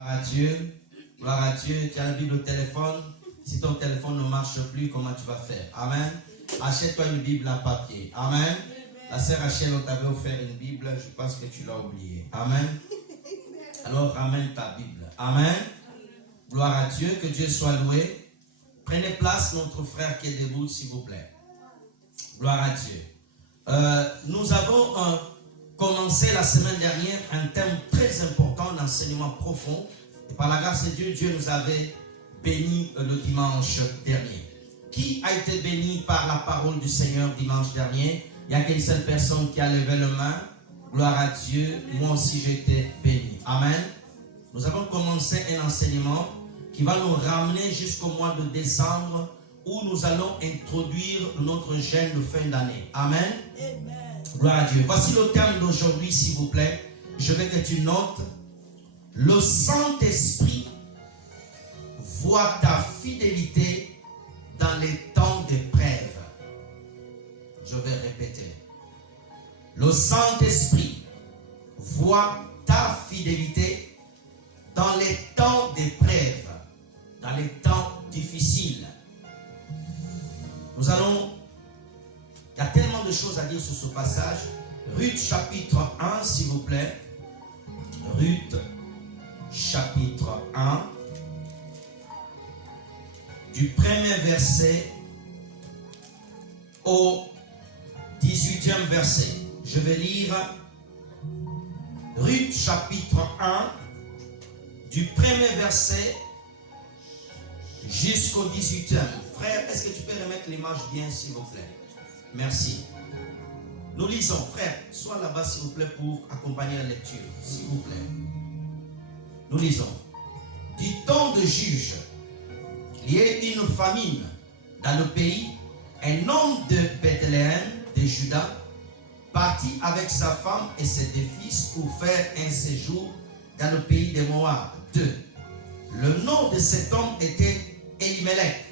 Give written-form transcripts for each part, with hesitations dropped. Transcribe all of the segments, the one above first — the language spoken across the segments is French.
Gloire à Dieu. Gloire à Dieu. Tu as la Bible au téléphone. Si ton téléphone ne marche plus, comment tu vas faire? Amen. Achète-toi une Bible en papier. Amen. La sœur Rachel, on t'avait offert une Bible. Je pense que tu l'as oubliée. Amen. Alors ramène ta Bible. Amen. Gloire à Dieu. Que Dieu soit loué. Prenez place, notre frère qui est debout, s'il vous plaît. Gloire à Dieu. Nous avons commencé la semaine dernière un thème très important d'enseignement profond. Et par la grâce de Dieu, Dieu nous avait bénis le dimanche dernier. Qui a été béni par la parole du Seigneur dimanche dernier? Il y a qu'une seule personne qui a levé la main. Gloire à Dieu. Moi aussi j'ai été béni. Amen. Nous avons commencé un enseignement qui va nous ramener jusqu'au mois de décembre où nous allons introduire notre jeûne de fin d'année. Amen. Amen. Gloire à Dieu. Voici le terme d'aujourd'hui, s'il vous plaît. Je veux que tu notes. Le Saint-Esprit voit ta fidélité dans les temps d'épreuve. Je vais répéter. Le Saint-Esprit voit ta fidélité dans les temps d'épreuve, dans les temps difficiles. Nous allons, il y a tellement de choses à dire sur ce passage. Ruth chapitre 1, s'il vous plaît. Ruth chapitre 1, du premier verset au 18e verset. Je vais lire Ruth chapitre 1, du premier verset jusqu'au 18e. Frère, est-ce que tu peux remettre l'image bien, s'il vous plaît? Merci. Nous lisons. Frère, sois là-bas, s'il vous plaît, pour accompagner la lecture. S'il vous plaît. Nous lisons. Du temps de juge, il y a eu une famine dans le pays. Un homme de Bethléem, de Juda, partit avec sa femme et ses deux fils pour faire un séjour dans le pays de Moab. 2. Le nom de cet homme était Elimelech,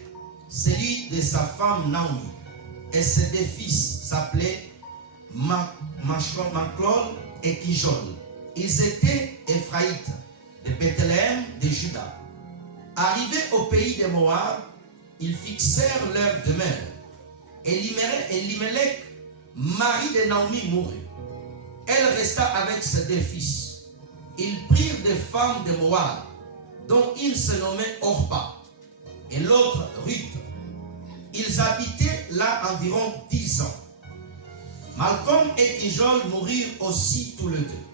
celui de sa femme Naomi. Et ses deux fils s'appelaient Machlon et Kijol. Ils étaient Éphraïtes, de Bethléem, de Juda. Arrivés au pays de Moab, ils fixèrent leur demeure. Elimelech, mari de Naomi, mourut. Elle resta avec ses deux fils. Ils prirent des femmes de Moab, dont une se nommait Orpa et l'autre Ruth. Ils habitaient là environ 10 ans. Malcolm et Kijol moururent aussi tous les deux.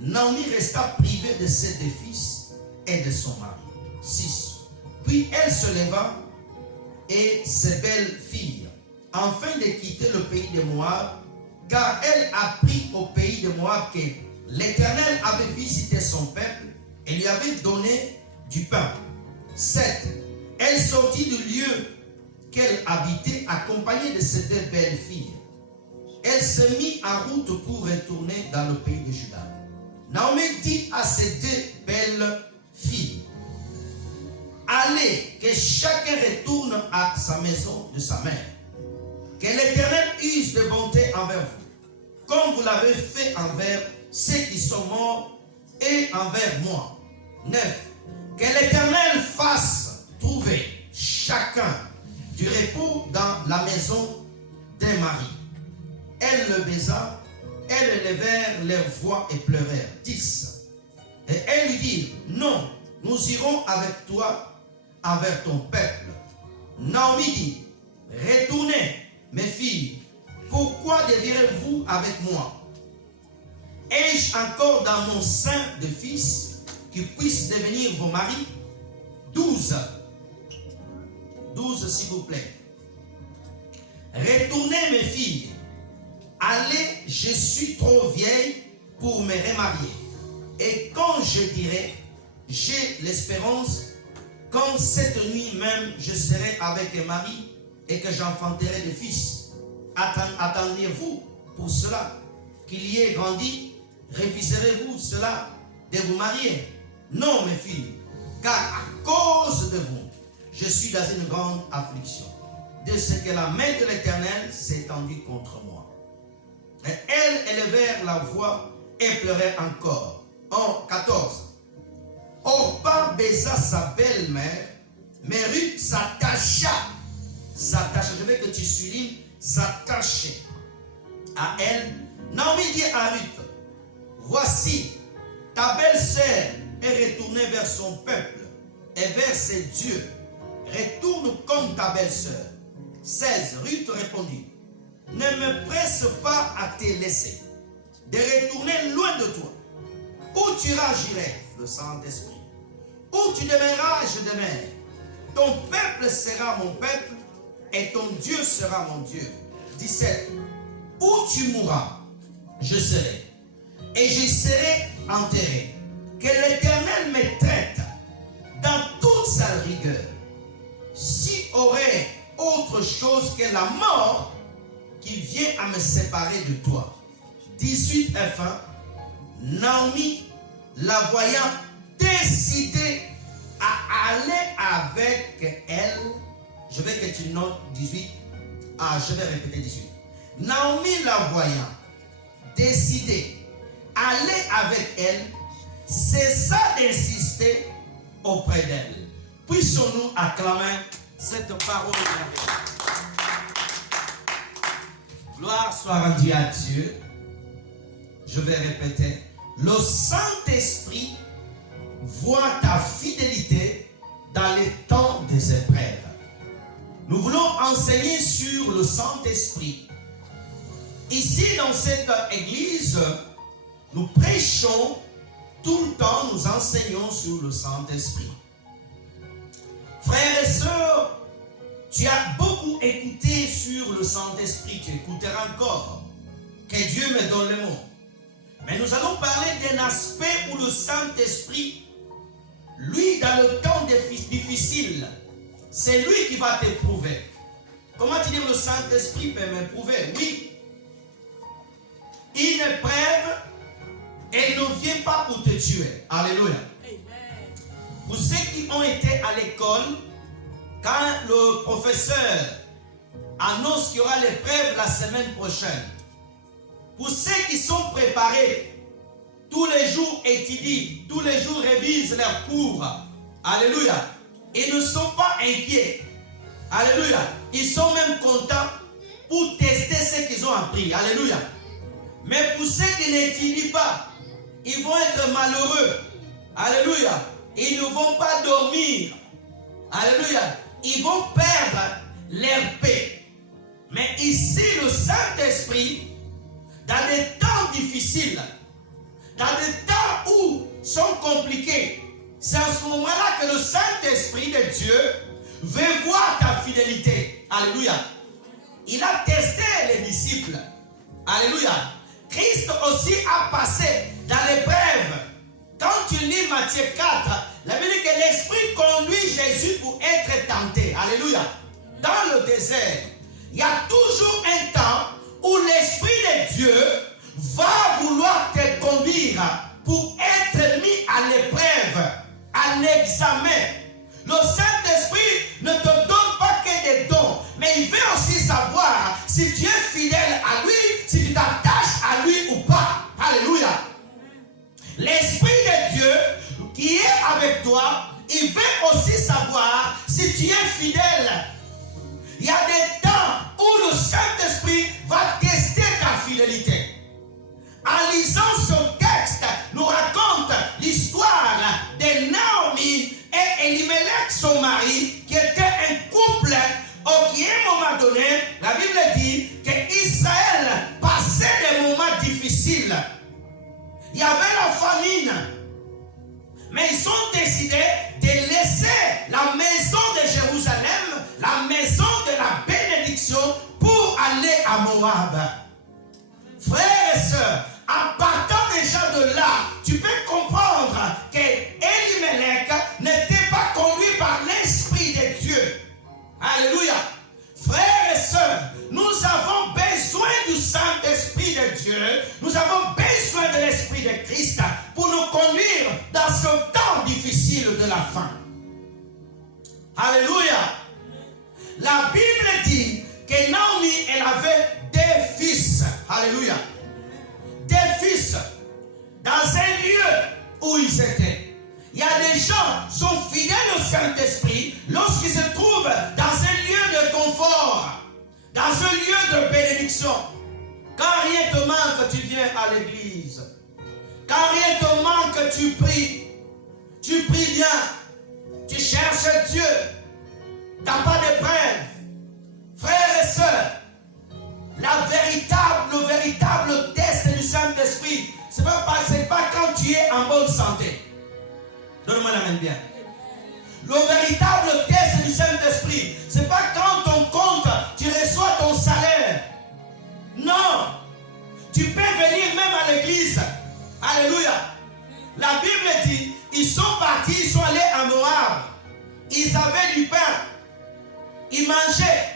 Naomi resta privée de ses deux fils et de son mari. 6. Puis elle se leva et ses belles filles, afin de quitter le pays de Moab, car elle apprit au pays de Moab que l'Éternel avait visité son peuple et lui avait donné du pain. 7. Elle sortit du lieu qu'elle habitait accompagnée de ses deux belles filles. Elle se mit en route pour retourner dans le pays de Juda. Naomi dit à ses deux belles filles, allez, que chacun retourne à sa maison de sa mère. Que l'Éternel use de bonté envers vous, comme vous l'avez fait envers ceux qui sont morts et envers moi. 9. Que l'Éternel fasse trouver chacun du repos dans la maison d'un mari. Elle le baisa, elles élevèrent leur voix et pleurèrent. 10. Et elle lui dit, non, nous irons avec toi envers ton peuple. Naomi dit, retournez, mes filles, pourquoi désirez-vous avec moi? Ai-je encore dans mon sein de fils qui puissent devenir vos maris? 12. 12, s'il vous plaît. Retournez, mes filles. Allez, je suis trop vieille pour me remarier. Et quand je dirai, j'ai l'espérance, quand cette nuit même je serai avec un mari et que j'enfanterai des fils, attendriez-vous pour cela qu'il y ait grandi? Refuserez-vous cela de vous marier? Non, mes filles, car à cause de vous, je suis dans une grande affliction, de ce que la main de l'Éternel s'est étendue contre moi. Et elles élevèrent la voix et pleurèrent encore. En 14. Orpa baisa sa belle-mère, mais Ruth s'attacha. Je veux que tu soulignes, s'attacher à elle. Naomi dit à Ruth, voici, ta belle-sœur est retournée vers son peuple et vers ses dieux. Retourne comme ta belle-sœur. 16. Ruth répondit, ne me presse pas à te laisser, de retourner loin de toi. Où tu iras, j'irai, le Saint-Esprit. Où tu demeureras, je demeure. Ton peuple sera mon peuple et ton Dieu sera mon Dieu. 17. Où tu mourras, je serai, et j'y serai enterré. Que l'Éternel me traite dans toute sa rigueur. Si aurait autre chose que la mort qui vient à me séparer de toi. 18 F1. Naomi, la voyant décidée à aller avec elle, je veux que tu notes 18. Je vais répéter 18. Naomi, la voyant décidée à aller avec elle, cessa d'insister auprès d'elle. Puissons-nous acclamer cette parole merveilleuse. Gloire soit rendue à Dieu. Je vais répéter. Le Saint-Esprit voit ta fidélité dans les temps des épreuves. Nous voulons enseigner sur le Saint-Esprit. Ici, dans cette église, nous prêchons tout le temps, nous enseignons sur le Saint-Esprit. Frères et sœurs, tu as beaucoup écouté sur le Saint-Esprit, tu écouteras encore. Que Dieu me donne le mot. Mais nous allons parler d'un aspect où le Saint-Esprit, lui, dans le temps difficile, c'est lui qui va t'éprouver. Comment tu dis le Saint-Esprit peut m'éprouver? Oui. Une épreuve, elle ne vient pas pour te tuer. Alléluia. Pour ceux qui ont été à l'école, quand le professeur annonce qu'il y aura l'épreuve la semaine prochaine, pour ceux qui sont préparés, tous les jours étudient, tous les jours révisent leurs cours, alléluia, ils ne sont pas inquiets, alléluia, ils sont même contents pour tester ce qu'ils ont appris, alléluia. Mais pour ceux qui n'étudient pas, ils vont être malheureux, alléluia, ils ne vont pas dormir, alléluia, ils vont perdre leur paix. Mais ici, le Saint-Esprit, dans des temps difficiles, dans des temps où sont compliqués, c'est à ce moment-là que le Saint-Esprit de Dieu veut voir ta fidélité. Alléluia. Il a testé les disciples. Alléluia. Christ aussi a passé dans l'épreuve. Quand tu lis Matthieu 4, la Bible dit que l'Esprit conduit Jésus pour être tenté. Alléluia. Dans le désert, il y a toujours un temps où l'Esprit de Dieu va vouloir te conduire pour être mis à l'épreuve, à l'examen. Le Saint-Esprit ne te donne pas que des dons, mais il veut aussi savoir si tu es fidèle à lui, si tu t'attaches à lui ou pas. Alléluia. L'Esprit de Dieu qui est avec toi, il veut aussi savoir si tu es fidèle. Il y a des temps où le Saint-Esprit va tester ta fidélité. En lisant ce texte, nous raconte l'histoire de Naomi et Elimelech, son mari, qui était un couple qui, à un moment donné, la Bible dit qu'Israël passait des moments difficiles. Il y avait la famine. Mais ils ont décidé de laisser la maison de Jérusalem, la maison de la bénédiction, pour aller à Moab. Frères et sœurs, en partant déjà de là, tu peux comprendre que Elimelech n'était pas conduit par l'Esprit de Dieu. Alléluia. Frères et sœurs, nous avons besoin du Saint-Esprit de Dieu. Nous avons besoin de l'Esprit de Christ pour nous conduire dans ce temps difficile de la fin. Alléluia. La Bible dit que Naomi, elle avait des fils. Alléluia. Des fils dans un lieu où ils étaient. Il y a des dans un lieu de bénédiction. Quand rien te manque, tu viens à l'église. Quand rien te manque, tu pries. Tu pries bien. Tu cherches Dieu. Tu n'as pas d'épreuve. Frères et sœurs, le véritable test du Saint-Esprit, ce n'est pas quand tu es en bonne santé. Donne-moi la main bien. Le véritable test du Saint-Esprit, ce n'est pas quand ton compte, tu reçois ton salaire. Non. Tu peux venir même à l'église. Alléluia. La Bible dit, ils sont partis, ils sont allés à Moab. Ils avaient du pain. Ils mangeaient.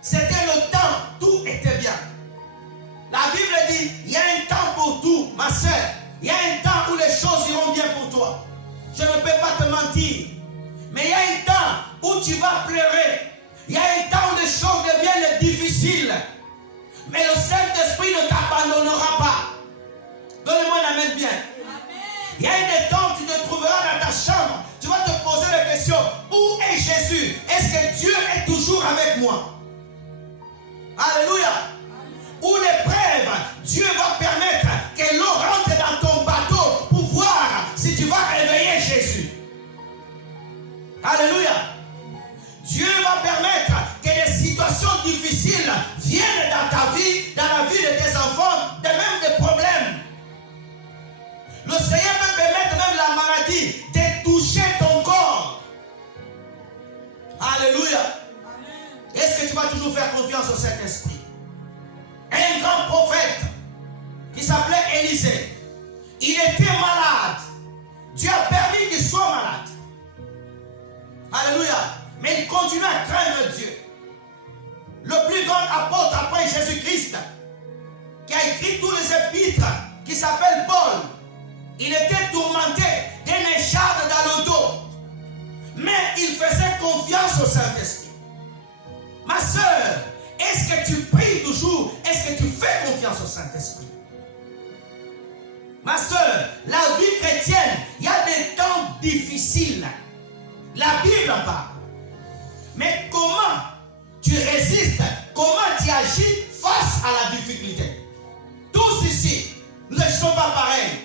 C'était le temps, tout était bien. La Bible dit, il y a un temps pour tout, ma soeur. Il y a un temps où les choses iront bien pour toi. Je ne peux pas te mentir. Mais il y a un temps où tu vas pleurer. Il y a un temps où les choses deviennent difficiles. Mais le Saint-Esprit ne t'abandonnera pas. Donnez-moi la main bien. Il y a des temps où tu te trouveras dans ta chambre. Tu vas te poser la question, où est Jésus? Est-ce que Dieu est toujours avec moi? Alléluia. Où l'épreuve, Dieu va permettre que l'eau rentre dans ton bateau pour voir si tu vas réveiller Jésus. Alléluia. Dieu va permettre que les situations difficiles viennent dans ta vie, dans la vie de tes enfants, de même des problèmes. Le Seigneur peut permettre même la maladie de toucher ton corps. Alléluia. Est-ce que tu vas toujours faire confiance au Saint-Esprit? Un grand prophète qui s'appelait Élisée, il était malade. Dieu a permis qu'il soit malade. Alléluia. Mais il continue à craindre Dieu. Le plus grand apôtre après Jésus-Christ, qui a écrit tous les épîtres, qui s'appelle Paul, il était tourmenté d'une écharpe dans le dos. Mais il faisait confiance au Saint-Esprit. Ma soeur, est-ce que tu pries toujours? Est-ce que tu fais confiance au Saint-Esprit? Ma soeur, la vie chrétienne, il y a des temps difficiles. La Bible en parle. Mais comment tu résistes? Comment tu agis face à la difficulté? Tous ici, nous ne sommes pas pareils.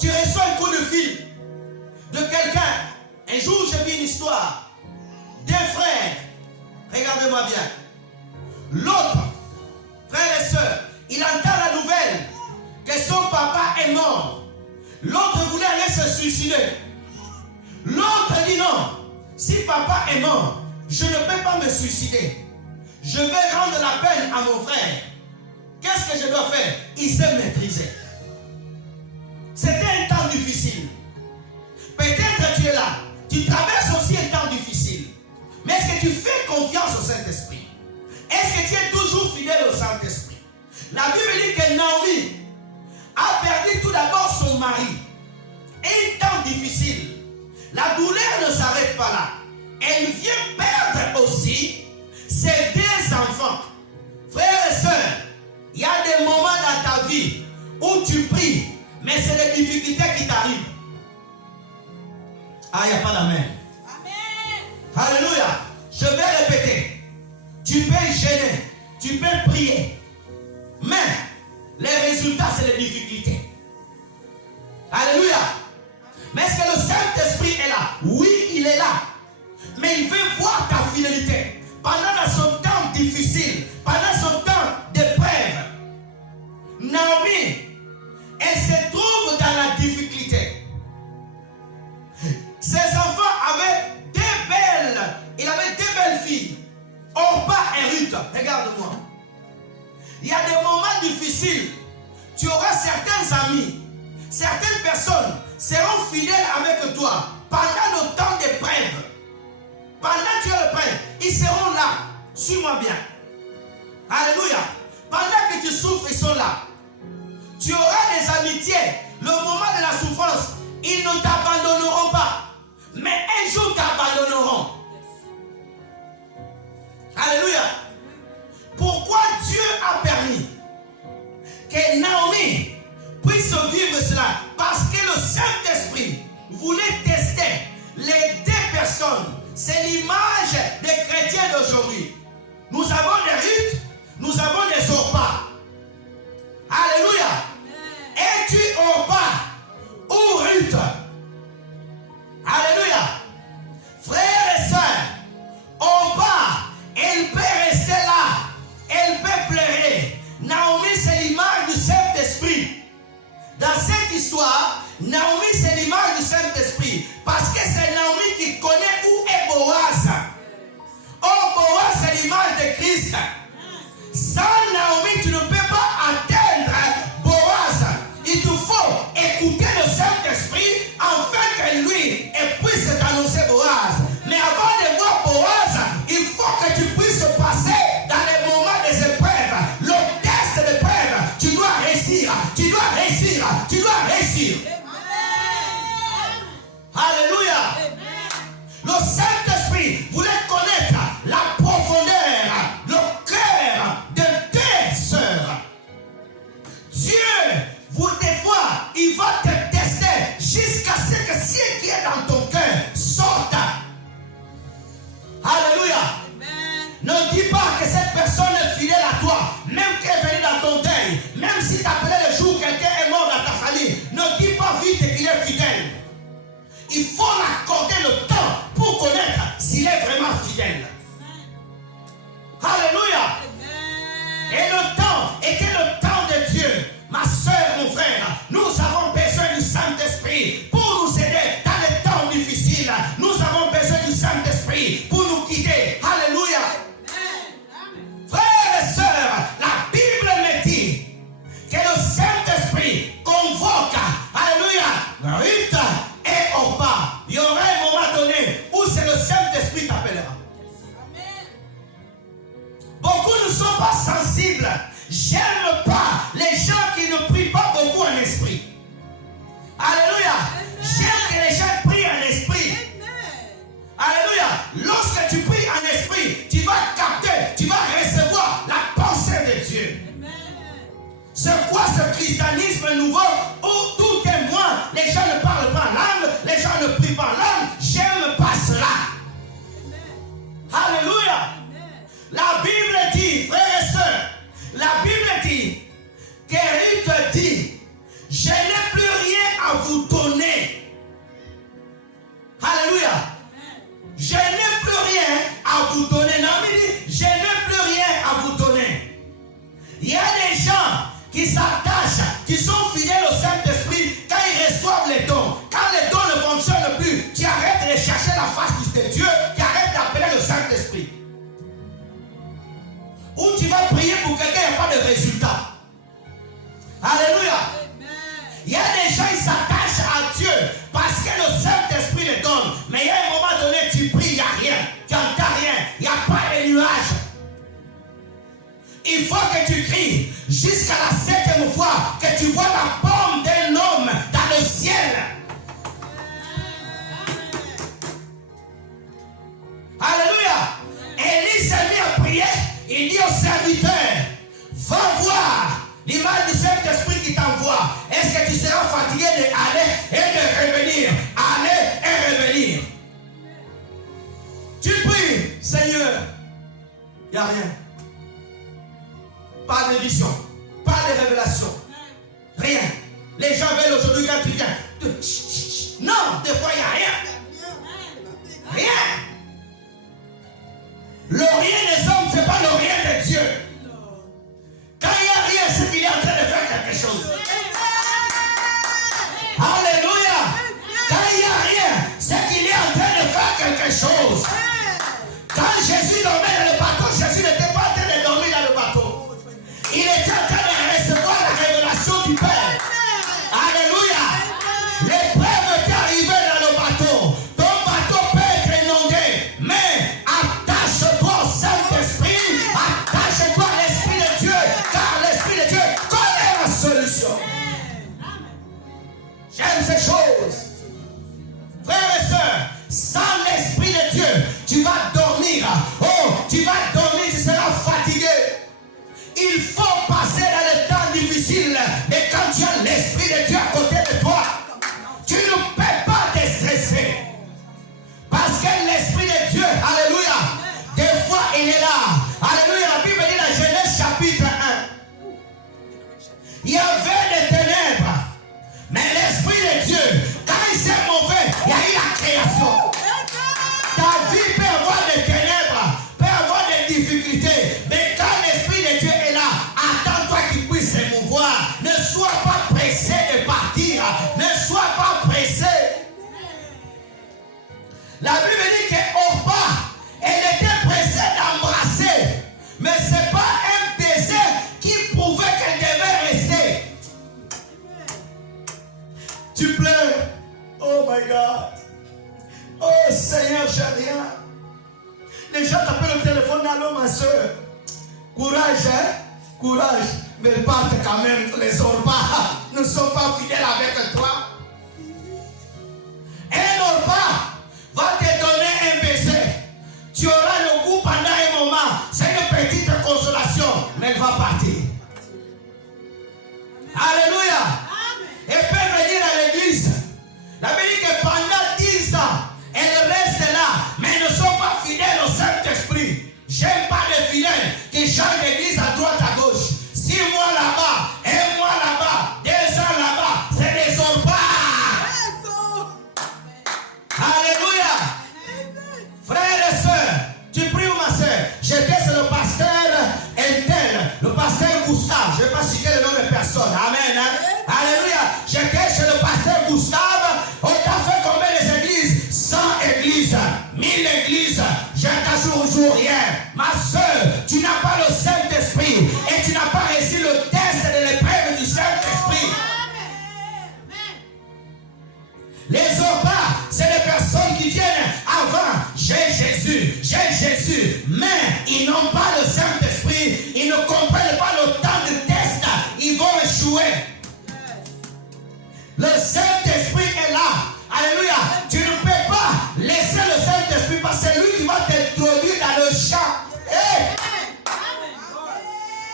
Tu reçois un coup de fil de quelqu'un. Un jour, j'ai vu une histoire d'un frère. Regardez-moi bien. L'autre, frère et soeur, il entend la nouvelle que son papa est mort. L'autre voulait aller se suicider. L'autre dit non. Si papa est mort, je ne peux pas me suicider. Je vais rendre la peine à mon frère. Qu'est-ce que je dois faire? Il s'est maîtrisé. C'était un temps difficile. Peut-être tu es là. Tu traverses aussi un temps difficile. Mais est-ce que tu fais confiance au Saint-Esprit? Est-ce que tu es toujours fidèle au Saint-Esprit? La Bible dit que Naomi a perdu tout d'abord son mari. Un temps difficile. La douleur ne s'arrête pas là. Elle vient perdre aussi ses deux enfants. Frères et sœurs, il y a des moments dans ta vie où tu pries, mais c'est les difficultés qui t'arrivent. Ah, il n'y a pas d'amen. Alléluia. Je vais répéter. Tu peux gêner, tu peux prier, mais les résultats, c'est les difficultés. Alléluia. Mais est-ce que le Saint-Esprit est là? Oui, il est là. Mais il veut voir ta fidélité. Pendant son temps difficile, pendant son temps d'épreuve, Naomi, elle se trouve dans la difficulté. Ses enfants avaient il avait deux belles filles, Orpa et Ruth. Regarde-moi. Il y a des moments difficiles. Tu auras certains amis, certaines personnes seront fidèles avec toi pendant le temps d'épreuve. Pendant que tu es l'épreuve, ils seront là. Suis-moi bien. Alléluia. Pendant que tu souffres, ils sont là. Tu auras des amitiés. Le moment de la souffrance, ils ne t'abandonneront pas. Mais un jour t'abandonneront. Alléluia. Pourquoi Dieu a permis que Naomi puisse vivre cela? Parce que le Saint-Esprit voulait tester les deux personnes. C'est l'image des chrétiens d'aujourd'hui. Nous histoire, Naomi c'est l'image du Saint-Esprit. Parce que c'est Naomi qui connaît où est Boaz. Oh, Boaz c'est l'image de Christ. Sans Naomi, tu ne peux pas atteindre Boaz. Il te faut écouter le Saint-Esprit afin que lui puisse t'annoncer Boaz. Mais avant de voir Boaz, il faut que tu puisses passer dans les moments des épreuves. Le test d'épreuve, tu dois réussir. Tu dois réussir. Tu dois réussir. Alléluia. Le Saint-Esprit voulait connaître la profondeur, le cœur de tes sœurs. Dieu, des fois, il va te tester jusqu'à ce que ce qui est dans ton cœur sorte. Alléluia. Ne dis pas que cette personne est fidèle à toi, même qu'elle est venue dans ton deuil, même si tu appelais le jour où quelqu'un est mort dans ta famille. Ne dis pas vite qu'il est fidèle. Il faut l'accorder le temps pour connaître s'il est vraiment fidèle. Alléluia. Et le temps était le temps de Dieu. Ma soeur, mon frère, nous avons besoin du Saint-Esprit pour nous aider dans les temps difficiles. Nous avons besoin du Saint-Esprit pour nous guider. Alléluia. Frères et sœurs, la Bible me dit que le Saint-Esprit convoque, alléluia, Ruth et Orpa. Il y aura un moment donné où c'est le Saint-Esprit t'appellera. Beaucoup ne sont pas sensibles. J'aime pas les gens qui ne prient pas beaucoup en esprit. Alléluia. J'aime que les gens prient en esprit. Alléluia. Lorsque tu pries en esprit, tu vas capter, tu vas recevoir la pensée de Dieu. C'est quoi ce christianisme nouveau où tout est moi? Les gens ne parlent pas en langue, les gens ne prient pas en langue. J'aime pas cela. Alléluia. La Bible dit, frères et sœurs, la Bible dit qu'Élie dit, je n'ai plus rien à vous donner. Alléluia. Je n'ai plus rien à vous donner. Naomi dit, je n'ai plus rien à vous donner. Il y a des gens qui s'attachent, qui sont fidèles au Saint-Esprit quand ils reçoivent les dons. Quand les dons ne fonctionnent plus, tu arrêtes de chercher la face de Dieu, tu arrêtes d'appeler le Saint-Esprit. Ou tu vas prier pour quelqu'un, il n'y a pas de résultat. Alléluia. Il y a des gens qui s'attachent à Dieu parce que le Saint-Esprit les donne. Mais il y a un moment donné, tu pries, il n'y a rien. Tu n'entends rien. Il n'y a pas de nuages. Il faut que tu cries jusqu'à la 7e fois que tu vois la pomme d'un homme dans le ciel. Alléluia. Élie s'est mis à prier. Il dit au serviteur, va voir l'image du Saint-Esprit qui t'envoie. Est-ce que tu seras fatigué d'aller et de revenir? Aller et revenir. Tu pries, Seigneur. Il n'y a rien. Pas de vision, pas de révélation. Rien. Les gens veulent aujourd'hui quand tu viens. Non, des fois il n'y a rien. Rien. Le rien des hommes, ce n'est pas le rien de Dieu. Quand il n'y a rien, c'est qu'il est en train de faire quelque chose. Alléluia. Quand il n'y a rien, c'est qu'il est en train de faire quelque chose. Quand Jésus dormait dans le bateau, Jésus n'était pas en train de dormir dans le bateau. Il était en train de recevoir la révélation du Père. Alléluia. L'épreuve est arrivée dans le bateau. Ton bateau peut être inondé, mais attache-toi au Saint-Esprit, attache-toi à l'Esprit de Dieu, car l'Esprit de Dieu connaît la solution. J'aime ces choses. Frères et sœurs, sans l'Esprit de Dieu, tu vas dormir. Oh, tu vas dormir, tu seras fatigué. Il faut passer dans les temps difficiles. Et quand tu as l'Esprit de Dieu à côté de toi, tu ne peux pas te stresser. Parce que l'Esprit de Dieu, alléluia, des fois il est là. Alléluia, la Bible dit dans Genèse chapitre 1. Il y avait des ténèbres. Mais l'Esprit de Dieu, quand il s'est mauvais, il y a eu la création. Ta vie peut avoir des ténèbres, peut avoir des difficultés. Mais quand l'Esprit de Dieu est là, attends-toi qu'il puisse s'émouvoir. Courage, mais partent quand même. Les Orpas ne sont pas fidèles avec toi. Un Orpa va te donner un baiser. Tu auras le goût pendant un moment. C'est une petite consolation, mais elle va partir. Alléluia. Et peut venir à l'église. La Bible dit que pendant 10 ans, elles restent là, mais elles ne sont pas fidèles au Saint-Esprit. J'aime pas les fidèles qui changent d'église à droite à gauche. 6 mois là-bas, 1 mois là-bas, 2 ans là-bas, c'est des Orpas. Alléluia. Frères et sœurs, tu pries ou ma sœur? J'étais sur le pasteur Intel, le pasteur Gustave. Je ne vais pas citer le nom de personne. Amen. Hein? Alléluia. J'étais chez le pasteur Gustave. On t'a fait combien les églises? 100 églises, 1000 églises. Je t'assure rien. Ma soeur, tu n'as pas le Saint-Esprit et tu n'as pas réussi le test de l'épreuve du Saint-Esprit. Les Orpas, c'est les personnes qui viennent avant. J'ai Jésus, mais ils n'ont pas le Saint-Esprit. Ils ne comprennent pas le temps de test. Ils vont échouer. Le Saint-Esprit est là. Alléluia. Tu ne peux pas laisser le Saint-Esprit parce que c'est lui qui va t'introduire dans le champ. Hey.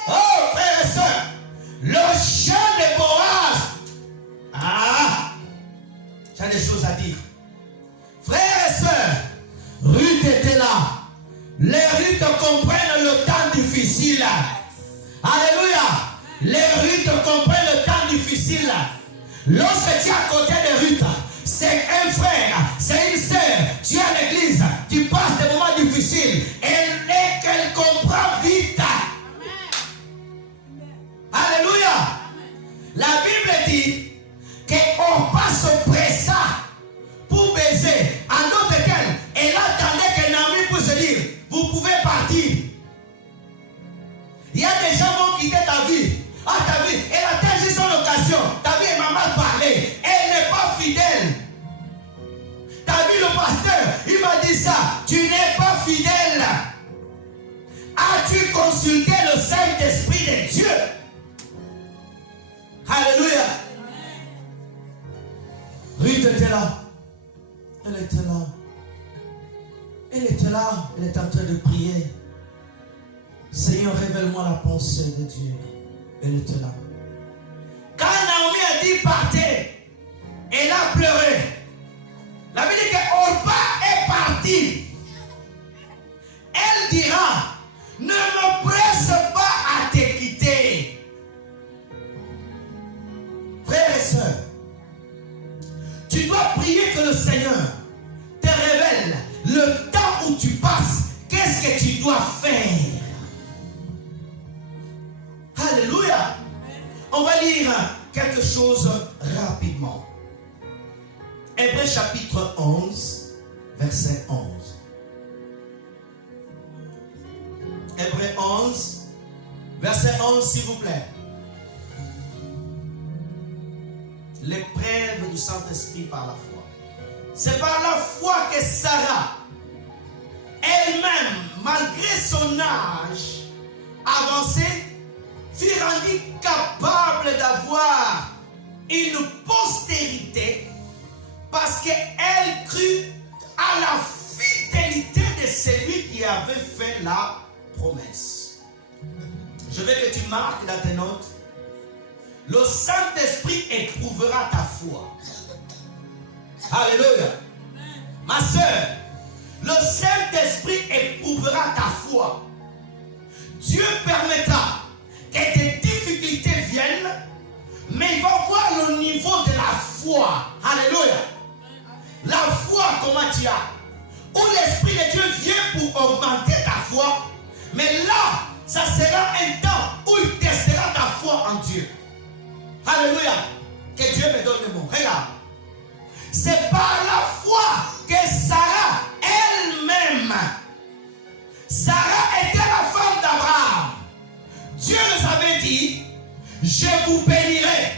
Oh, frères et sœurs, le champ de Boaz. Ah, j'ai des choses à dire. Frères et sœurs, Ruth était là. Les Ruth comprennent le temps difficile. Alléluia. Les Ruth comprennent le temps difficile. Lorsque tu es à côté de Ruth, c'est un frère, c'est une sœur, tu es à l'église, tu passes des moments difficiles, qu'elle comprend vite. Alléluia. La Bible dit qu'on passe au pressa pour baiser. En d'autres termes, elle attendait qu'un ami puisse se dire, vous pouvez partir. Il y a des gens qui vont quitter ta vie. Ah, ta vie, elle attend juste une occasion. Ta vie, elle m'a mal parlé. Elle n'est pas fidèle. Ta vie, le pasteur, il m'a dit ça. Tu n'es pas fidèle. As-tu consulté le Saint-Esprit de Dieu? Alléluia. Ruth était là. Elle était là. Elle était là. Elle était en train de prier. Seigneur, révèle-moi la pensée de Dieu. Elle était là. Quand Naomi a dit partez, elle a pleuré. La Bible dit que Orpa est partie. Elle dira, ne me presse pas à te quitter. Frères et sœurs, tu dois prier que le Seigneur te révèle le temps où tu passes. Qu'est-ce que tu dois faire? Alléluia. On va lire quelque chose rapidement. Hébreux chapitre 11, verset 11. Hébreux 11, verset 11, s'il vous plaît. L'épreuve du Saint-Esprit par la foi. C'est par la foi que Sarah, elle-même, malgré son âge avancé, fut rendue capable d'avoir une postérité parce qu'elle crut à la fidélité de celui qui avait fait la promesse. Je veux que tu marques dans tes notes. Le Saint-Esprit éprouvera ta foi. Alléluia. Ma soeur, le Saint-Esprit éprouvera ta foi. Dieu permettra que tes difficultés viennent, mais il va voir le niveau de la foi. Alléluia. La foi, comment tu as? Où l'Esprit de Dieu vient pour augmenter ta foi, mais là, ça sera un temps où il testera ta foi en Dieu. Alléluia. Que Dieu me donne le mot. Regarde. C'est par la foi que Sarah elle-même, Sarah était la femme d'Abraham. Dieu nous avait dit, je vous bénirai.